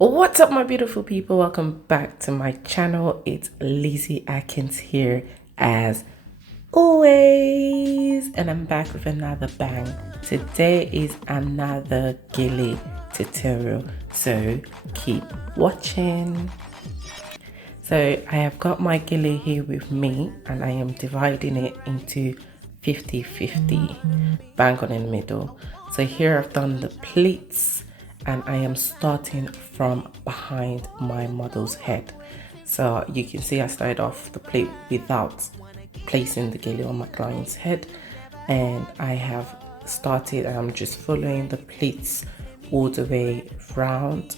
What's up, my beautiful people? Welcome back to my channel. It's Lizzie Atkins here as always, and I'm back with another bang. Today is another gele tutorial, so keep watching. So I have got my gele here with me, and I am dividing it into 50-50, bang on in the middle. So here I've done the pleats, and I am starting from behind my model's head. So you can see I started off the pleat without placing the gele on my client's head, and I have started, and I'm just following the pleats all the way round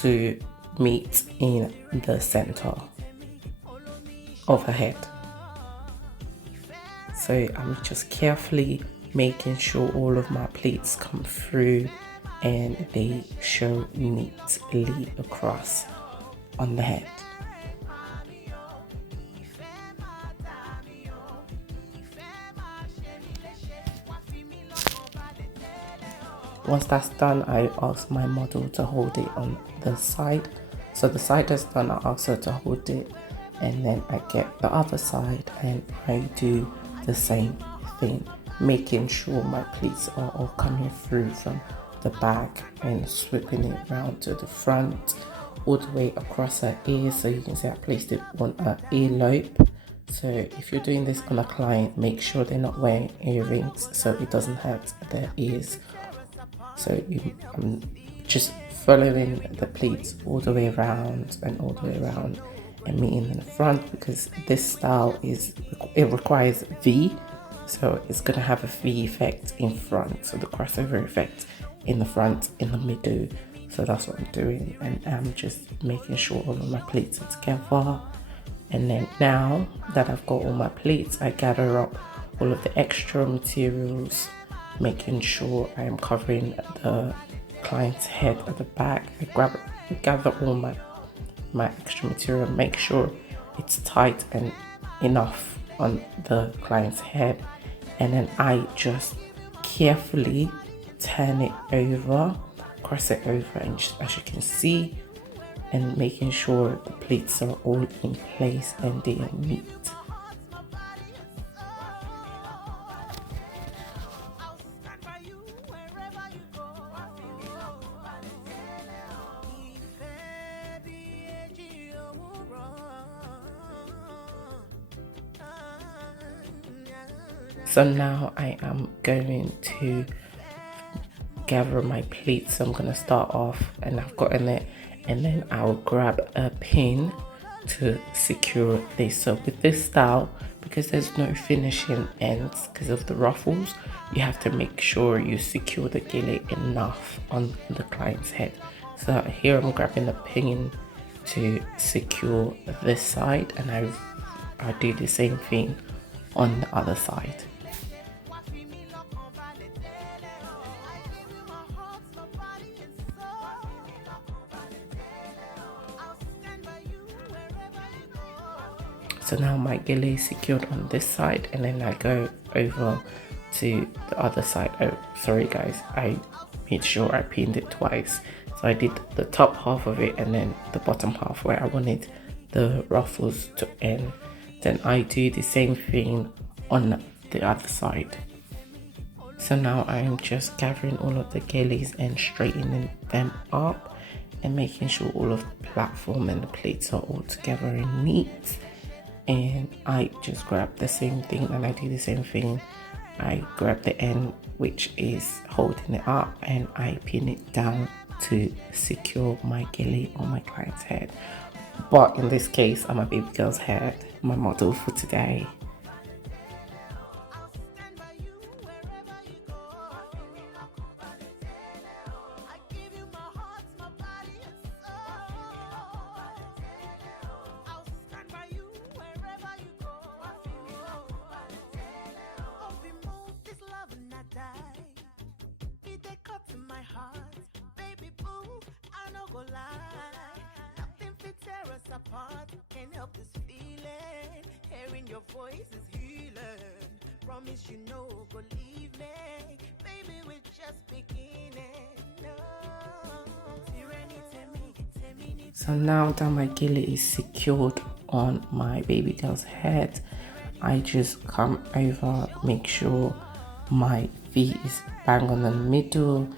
to meet in the center of her head. So I'm just carefully making sure all of my pleats come through and they show neatly across on the head. Once that's done, I ask my model to hold it on the side. So the side is done, I ask her to hold it, and then I get the other side and I do the same thing, making sure my pleats are all coming through from the back and sweeping it round to the front, all the way across her ears. So you can see I placed it on her earlobe. So if you're doing this on a client, make sure they're not wearing earrings so it doesn't hurt their ears. So I'm just following the pleats all the way around and all the way around and meeting in the front, because this style it requires V, so it's going to have a V effect in front, so the crossover effect in the front, in the middle. So that's what I'm doing, and I'm just making sure all of my pleats are together. And then now that I've got all my pleats, I gather up all of the extra materials, making sure I am covering the client's head at the back. I gather all my extra material, make sure it's tight and enough on the client's head, and then I just carefully turn it over, cross it over, and as you can see, and making sure the pleats are all in place and they are neat. So now I am going to gather my pleats. So I'm going to start off, and I've gotten it, and then I'll grab a pin to secure this. So with this style, because there's no finishing ends because of the ruffles, you have to make sure you secure the gele enough on the client's head. So here I'm grabbing a pin to secure this side, and I do the same thing on the other side. So now my gele is secured on this side, and then I go over to the other side. Oh, sorry guys, I made sure I pinned it twice. So I did the top half of it and then the bottom half where I wanted the ruffles to end. Then I do the same thing on the other side. So now I'm just gathering all of the geles and straightening them up and making sure all of the platform and the plates are all together and neat. And I just grab the same thing, and I do the same thing. I grab the end which is holding it up, and I pin it down to secure my gele on my client's head. But in this case, I'm a baby girl's head, my model for today. Apart, can't help this feeling. Hearing your voice is healing. Promise you know go leave me. Baby, we're just beginning. No, Tyranny to me, So now that my gele is secured on my baby girl's head, I just come over, make sure my V is bang on the middle,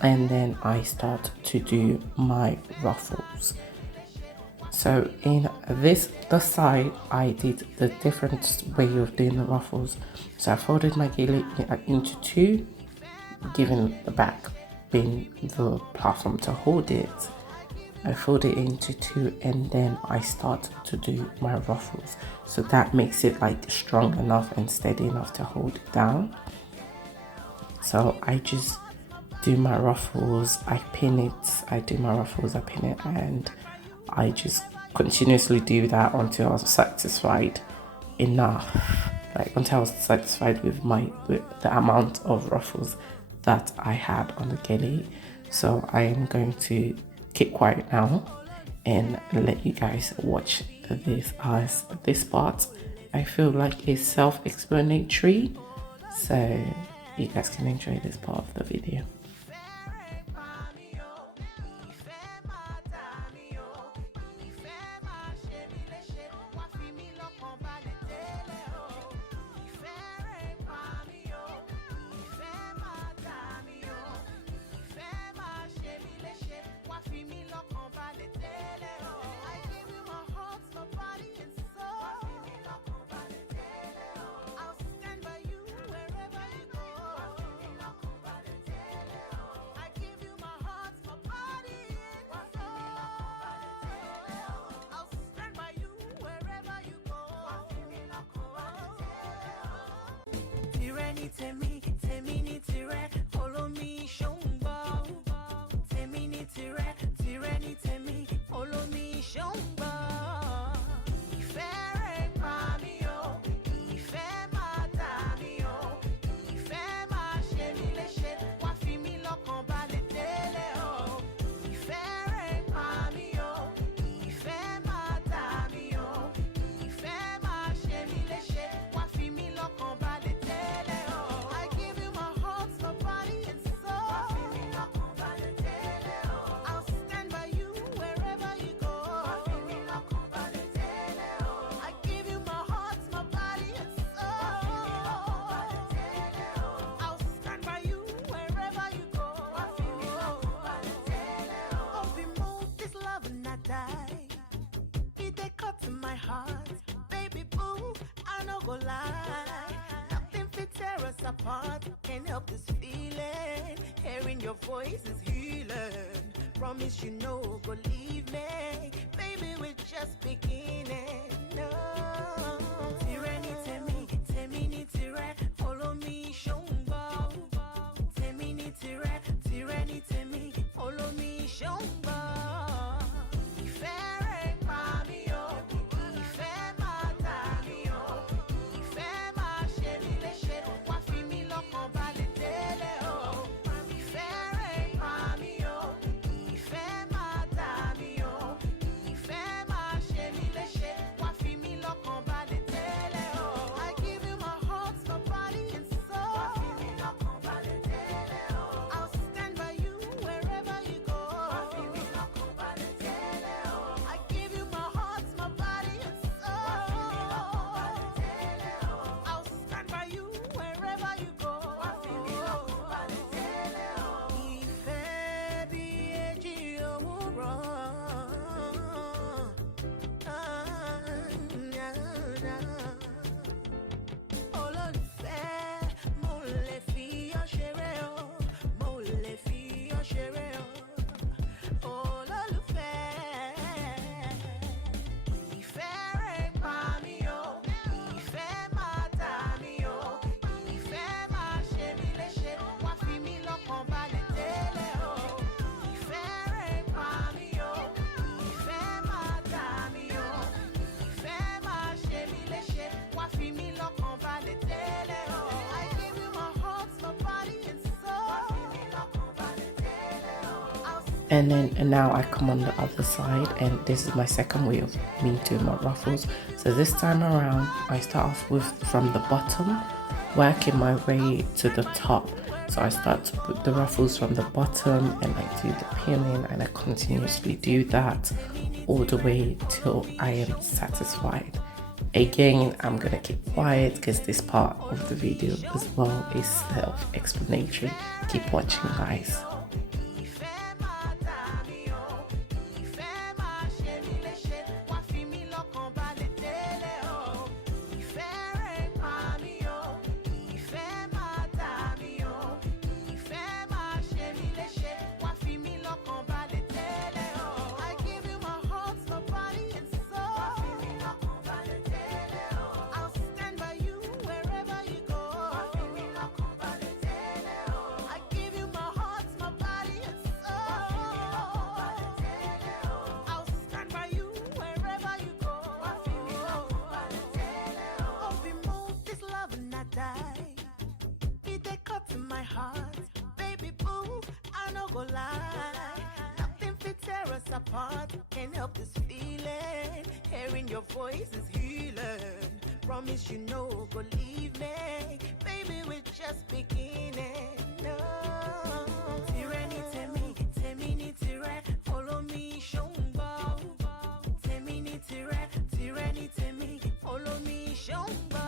and then I start to do my ruffles. So in the side, I did the different way of doing the ruffles. So I folded my gele into two, giving the back being the platform to hold it. I fold it into two, and then I start to do my ruffles. So that makes it like strong enough and steady enough to hold it down. So I just do my ruffles, I pin it, I do my ruffles, I pin it, and I just continuously do that until I was satisfied enough, like until I was satisfied with the amount of ruffles that I had on the gele. So I am going to keep quiet now and let you guys watch this, as this part I feel like is self-explanatory, so you guys can enjoy this part of the video. Tèmi ní tirẹ̀, follow me, ṣóńgbọ́. Tèmi ní tirẹ̀, tirẹ̀ ní tèmi, follow me, ṣóńgbọ́. Ìfẹ́ rẹ̀ pa mí o, ìfẹ́ máa dà mí o, ìfẹ́ máa ṣe mí léṣe, wá fi mí lọ́kàn balẹ̀ délé o. Ìfẹ́ rẹ̀ pa mí o, ìfẹ́ máa dà mí o, ìfẹ́ máa ṣe mí léṣe, wá fi mí lọ́kàn balẹ̀ délé o. Nothing fit tear us apart. Can't help this feeling. Hearing your voice is healing. Promise you no go leave me. Baby, we're just beginning. No. Tire ni tèmi, tèmi ni tire. Follow me, ṣóńgbọ́. Tèmi ni tire, tire ni tèmi. Follow me, ṣóńgbọ́. Ìfẹ́ rẹ̀ pa mí o. Ìfẹ́ máa dà mí o. Ìfẹ́ máa ṣe mí léṣe. Wá fi mí lọ́kàn balẹ̀ délé o. Ìfẹ́ rẹ̀ pa mí o. Ìfẹ́ máa dà mí o. Ìfẹ́ máa ṣe mí léṣe. Wá fi mí lọ́kàn balẹ̀ délé o. I give you my heart, my body and soul. Wá fi mí lọ́kàn balẹ̀ délé o. I'll stand by you wherever you go. Wá fi mí lọ́kàn balẹ̀ délé o. I give you my heart, my body and soul. Wá fi mí lọ́kàn balẹ̀ délé o. I'll stand by you wherever you go. Wá fi mí lọ́kàn balẹ̀ délé o. Ìfẹ́ bí èjì òwúrọ̀. Olólùfẹ́, mo lè fi ọ́ ṣeré o, mo lè fi ọ́ ṣeré o. Olólùfẹ́, ìfẹ́ rẹ̀ pa mí o, ìfẹ́ máa dà mí o, ìfẹ́ máa ṣe mí léṣe, wá fi mí lọ́kàn balẹ̀ délé o. Ìfẹ́ rẹ̀ pa mí o, ìfẹ́ máa dà mí o, ìfẹ́ máa ṣe mí léṣe, wá fi mí lọ́kàn balẹ̀ délé o. I give you my heart, my body and soul. Wá fi mí lọ́kàn balẹ̀ délé o. And then now I come on the other side, and this is my second way of me doing my ruffles. So this time around, I start off with from the bottom, working my way to the top, So I start to put the ruffles from the bottom and I do the pinning, and I continuously do that all the way till I am satisfied. Again, I'm gonna keep quiet because this part of the video as well is self-explanatory. Keep watching, guys. Nothing fit tear us apart. Can't help this feeling. Hearing your voice is healing. Promise you no go leave me. Baby, we're just beginning. No. Tyranny, Temini, Tyranny. Follow me, Shomba. Temini, Tyranny, Temini. Follow me, Shomba.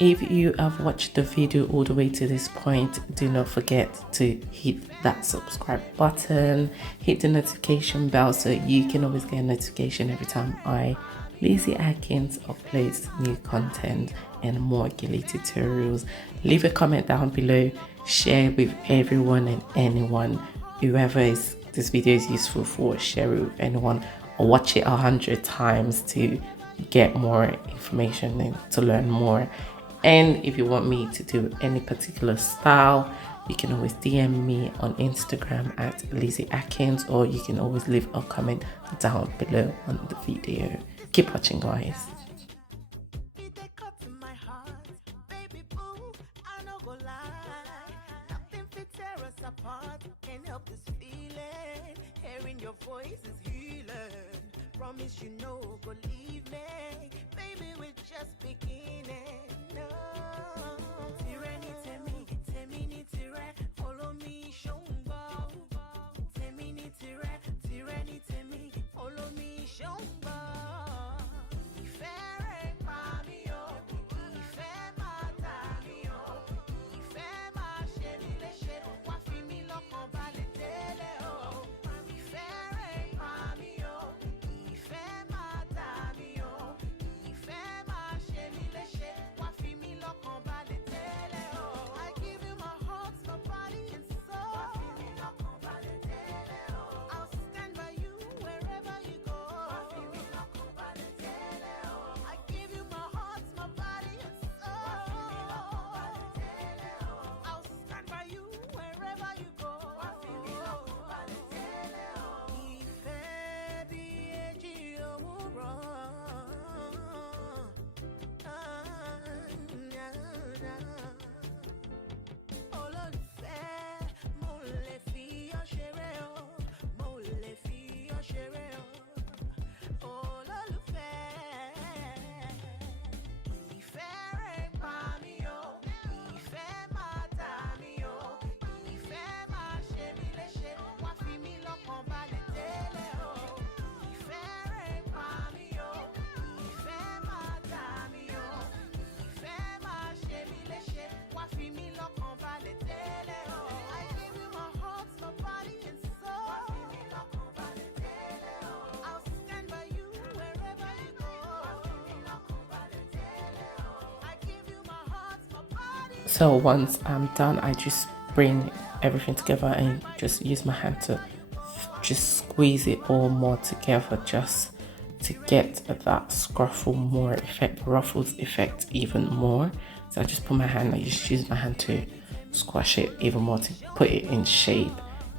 If you have watched the video all the way to this point, do not forget to hit that subscribe button, hit the notification bell so you can always get a notification every time Lizzie Atkins uploads new content and more Gele tutorials. Leave a comment down below, share with everyone and anyone. Whoever this video is useful for, share it with anyone, or watch it 100 times to get more information and to learn more. And if you want me to do any particular style, you can always DM me on Instagram at Lizzie Atkins, or you can always leave a comment down below on the video. Keep watching, guys. Your voice is healing. Promise you no go leave me. Baby, we're just beginning. No. Tyranny, Temini, Tyranny. Follow me, Shomba. Temini, Tyranny, Temini. Follow me, Shomba. So once I'm done, I just bring everything together and just use my hand to just squeeze it all more together, just to get that scruffle more effect, ruffles effect even more. So I just put my hand, I just use my hand to squash it even more to put it in shape.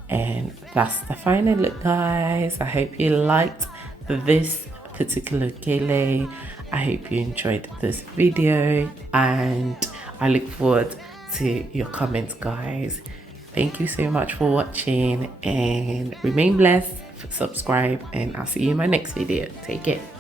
And that's the final look, guys. I hope you liked this particular gele. I hope you enjoyed this video, and I look forward to your comments, guys. Thank you so much for watching, and remain blessed, subscribe, and I'll see you in my next video. Take care.